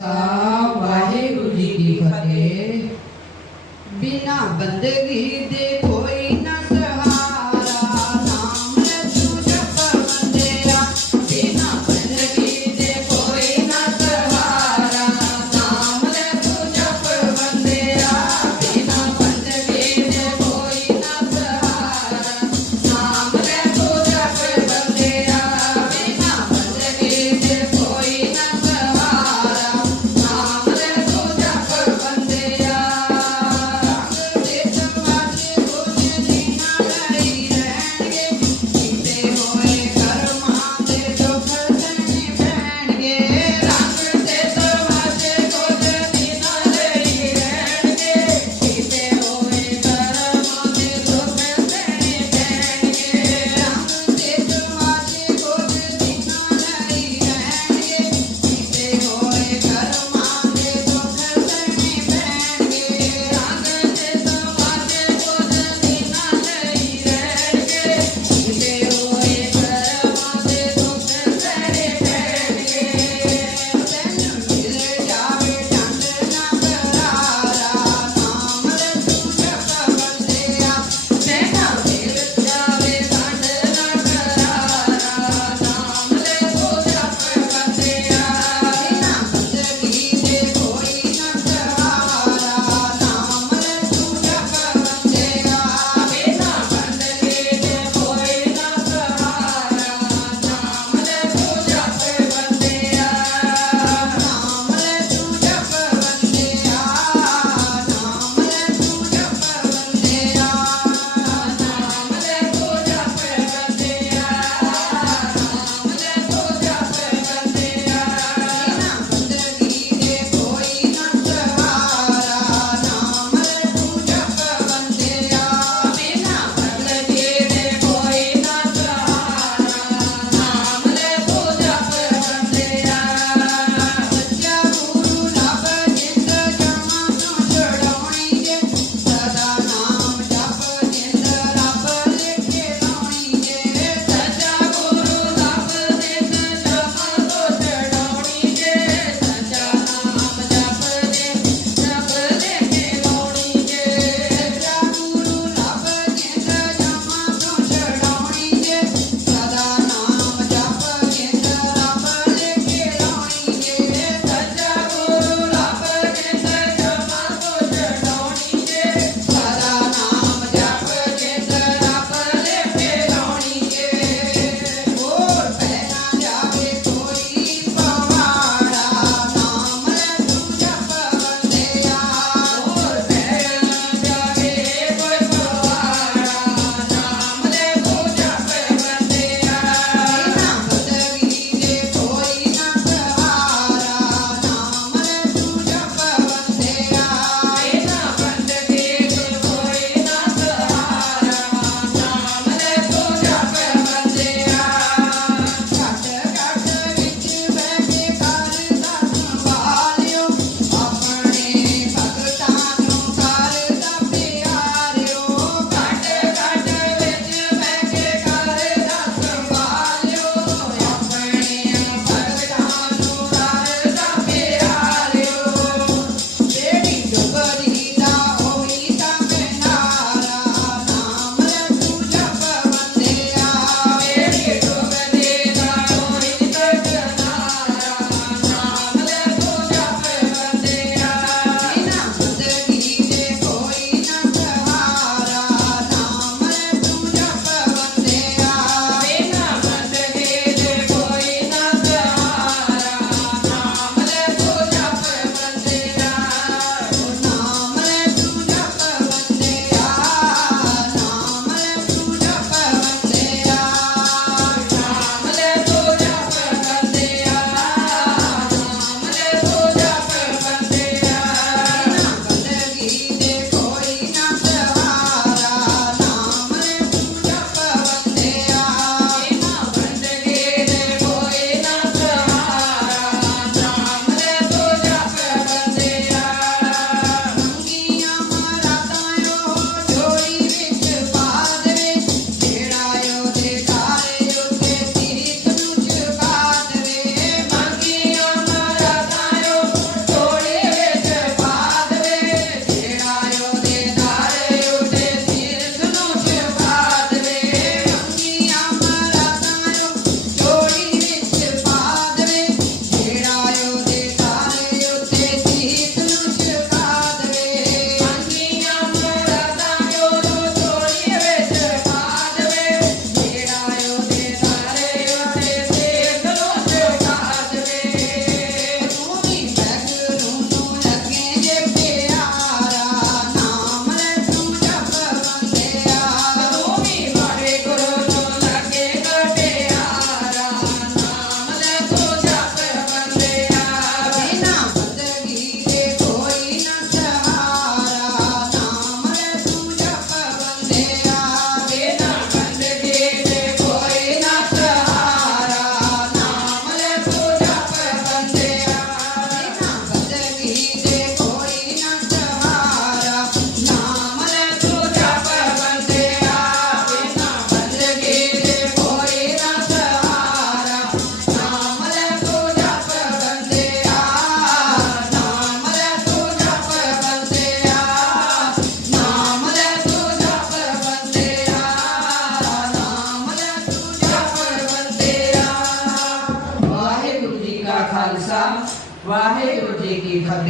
ਆ ਵਾਹਿਗੁਰੂ ਜੀ ਕੀ ਫਤਿਹ ਬਿਨਾ ਬੰਦਗੀ ਦੇ এখানে